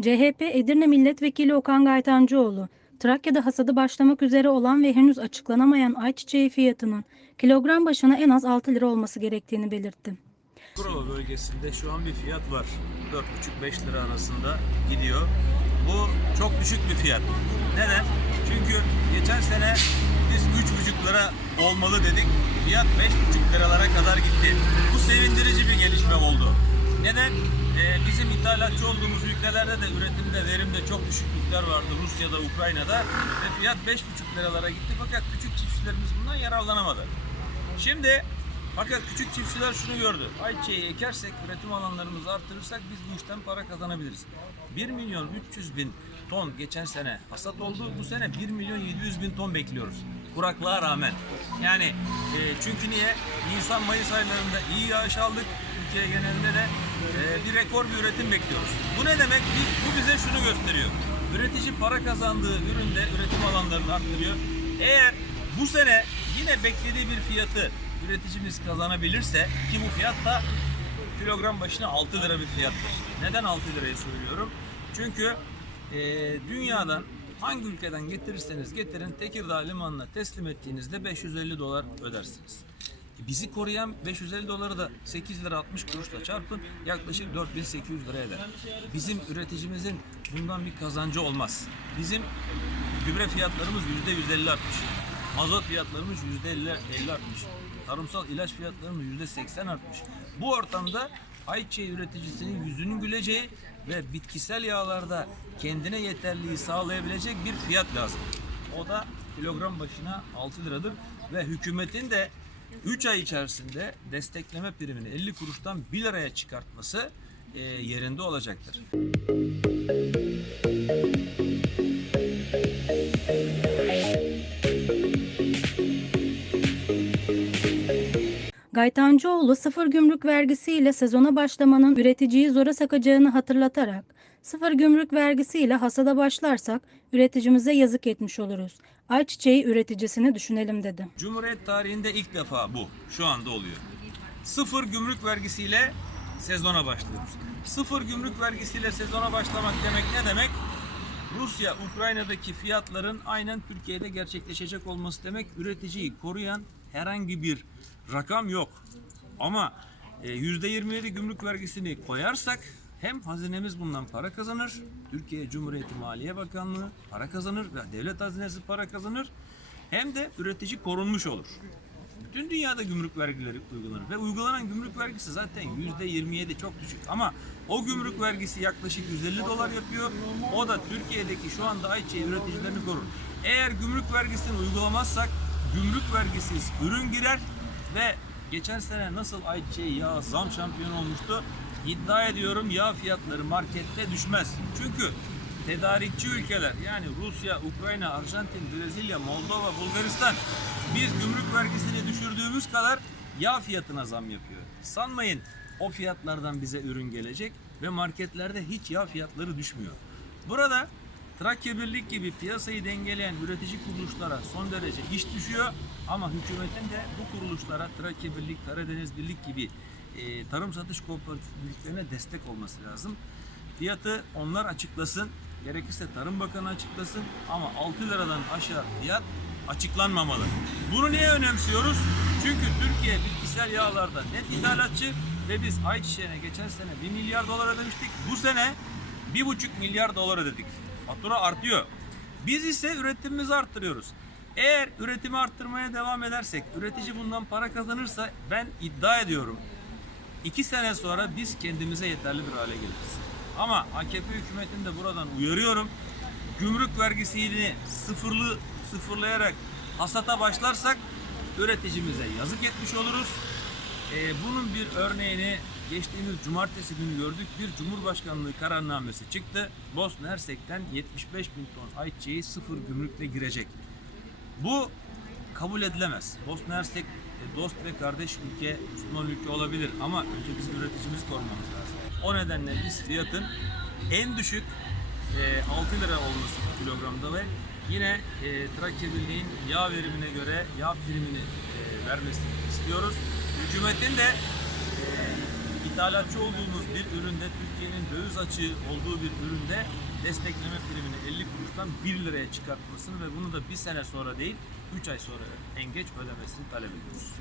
CHP Edirne Milletvekili Okan Gaytancıoğlu, Trakya'da hasadı başlamak üzere olan ve henüz açıklanamayan ayçiçeği fiyatının kilogram başına en az 6 lira olması gerektiğini belirtti. Kurova bölgesinde şu an bir fiyat var. 4,5-5 lira arasında gidiyor. Bu çok düşük bir fiyat. Neden? Çünkü geçen sene biz 3,5 lira olmalı dedik. Fiyat 5,5 liralara kadar gitti. Bu sevindirici bir gelişme oldu. Neden? Ee, bizim ithalatçı olduğumuz ülkelerde de üretimde, verimde çok düşüklükler vardı. Rusya'da, Ukrayna'da ve fiyat 5,5 liralara gitti. Fakat küçük çiftçilerimiz bundan yararlanamadı. Şimdi fakat küçük çiftçiler şunu gördü. Ayçiçeği ekersek, üretim alanlarımızı artırırsak biz bu işten para kazanabiliriz. 1 milyon 300 bin ton geçen sene hasat oldu. Bu sene 1 milyon 700 bin ton bekliyoruz. Kuraklığa rağmen. Yani e, çünkü niye? Nisan-Mayıs aylarında iyi yağış aldık. Türkiye genelinde de e, bir rekor bir üretim bekliyoruz. Bu ne demek? Bu bize şunu gösteriyor. Üretici para kazandığı üründe üretim alanlarını arttırıyor. Eğer bu sene yine beklediği bir fiyatı üreticimiz kazanabilirse ki bu fiyat da kilogram başına 6 lira bir fiyattır. Neden 6 lirayı söylüyorum? Çünkü e, dünyadan hangi ülkeden getirirseniz getirin Tekirdağ limanına teslim ettiğinizde 550 dolar ödersiniz. E, Bizi koruyan 550 doları da 8 lira 60 kuruşla çarpın yaklaşık 4800 lira eder. Bizim üreticimizin bundan bir kazancı olmaz. Bizim gübre fiyatlarımız %150 artmış. Mazot fiyatlarımız %50 50 artmış. Tarımsal ilaç fiyatlarımız %80 artmış. Bu ortamda ayçiçeği üreticisinin yüzünün güleceği ve bitkisel yağlarda kendine yeterliği sağlayabilecek bir fiyat lazım. O da kilogram başına 6 liradır ve hükümetin de 3 ay içerisinde destekleme primini 50 kuruştan 1 liraya çıkartması e, yerinde olacaktır. Gaytancıoğlu sıfır gümrük vergisiyle sezona başlamanın üreticiyi zora sakacağını hatırlatarak sıfır gümrük vergisiyle hasada başlarsak üreticimize yazık etmiş oluruz. Ayçiçeği üreticisini düşünelim dedi. Cumhuriyet tarihinde ilk defa bu. Şu anda oluyor. Sıfır gümrük vergisiyle sezona başlıyoruz. Sıfır gümrük vergisiyle sezona başlamak demek ne demek? Rusya, Ukrayna'daki fiyatların aynen Türkiye'de gerçekleşecek olması demek. Üreticiyi koruyan herhangi bir rakam yok. Ama e, %27 gümrük vergisini koyarsak hem hazinemiz bundan para kazanır, Türkiye Cumhuriyeti Maliye Bakanlığı para kazanır ve devlet hazinesi para kazanır. Hem de üretici korunmuş olur. Bütün dünyada gümrük vergileri uygulanır ve uygulanan gümrük vergisi zaten %27 çok düşük ama o gümrük vergisi yaklaşık 150 dolar yapıyor. O da Türkiye'deki şu anda ayçiçeği üreticilerini korur. Eğer gümrük vergisini uygulamazsak gümrük vergisiz ürün girer ve geçen sene nasıl ayçiçeği yağ zam şampiyonu olmuştu iddia ediyorum yağ fiyatları markette düşmez. Çünkü tedarikçi ülkeler yani Rusya, Ukrayna, Arjantin, Brezilya, Moldova, Bulgaristan biz gümrük vergisini düşürdüğümüz kadar yağ fiyatına zam yapıyor. Sanmayın o fiyatlardan bize ürün gelecek ve marketlerde hiç yağ fiyatları düşmüyor. Burada Trakya Birlik gibi piyasayı dengeleyen üretici kuruluşlara son derece iş düşüyor ama hükümetin de bu kuruluşlara Trakya Birlik, Karadeniz Birlik gibi e, tarım satış kooperatiflerine destek olması lazım. Fiyatı onlar açıklasın. Gerekirse Tarım Bakanı açıklasın ama 6 liradan aşağı fiyat açıklanmamalı. Bunu niye önemsiyoruz? Çünkü Türkiye bitkisel yağlarda net ithalatçı ve biz ayçiçeğine geçen sene 1 milyar dolar ödemiştik. Bu sene 1,5 milyar dolar ödedik. Fatura artıyor. Biz ise üretimimizi arttırıyoruz. Eğer üretimi arttırmaya devam edersek, üretici bundan para kazanırsa ben iddia ediyorum İki sene sonra biz kendimize yeterli bir hale geliriz. Ama AKP hükümetini de buradan uyarıyorum. Gümrük vergisini sıfırlı sıfırlayarak hasata başlarsak üreticimize yazık etmiş oluruz. Ee, bunun bir örneğini geçtiğimiz cumartesi günü gördük. Bir Cumhurbaşkanlığı kararnamesi çıktı. Bosna Hersek'ten 75 bin ton ayçiçeği sıfır gümrükle girecek. Bu kabul edilemez. Bosna Hersek e, dost ve kardeş ülke, Müslüman ülke olabilir ama önce bizim üreticimizi korumamız lazım. O nedenle biz fiyatın en düşük e, 6 lira olması kilogramda ve yine e, Trakya Birliği'nin yağ verimine göre yağ primini e, vermesini istiyoruz. Hükümetin de e, ithalatçı olduğumuz bir üründe Türkiye'nin döviz açığı olduğu bir üründe destekleme primini 50 kuruştan 1 liraya çıkartmasını ve bunu da bir sene sonra değil 3 ay sonra en geç ödemesini talep ediyoruz.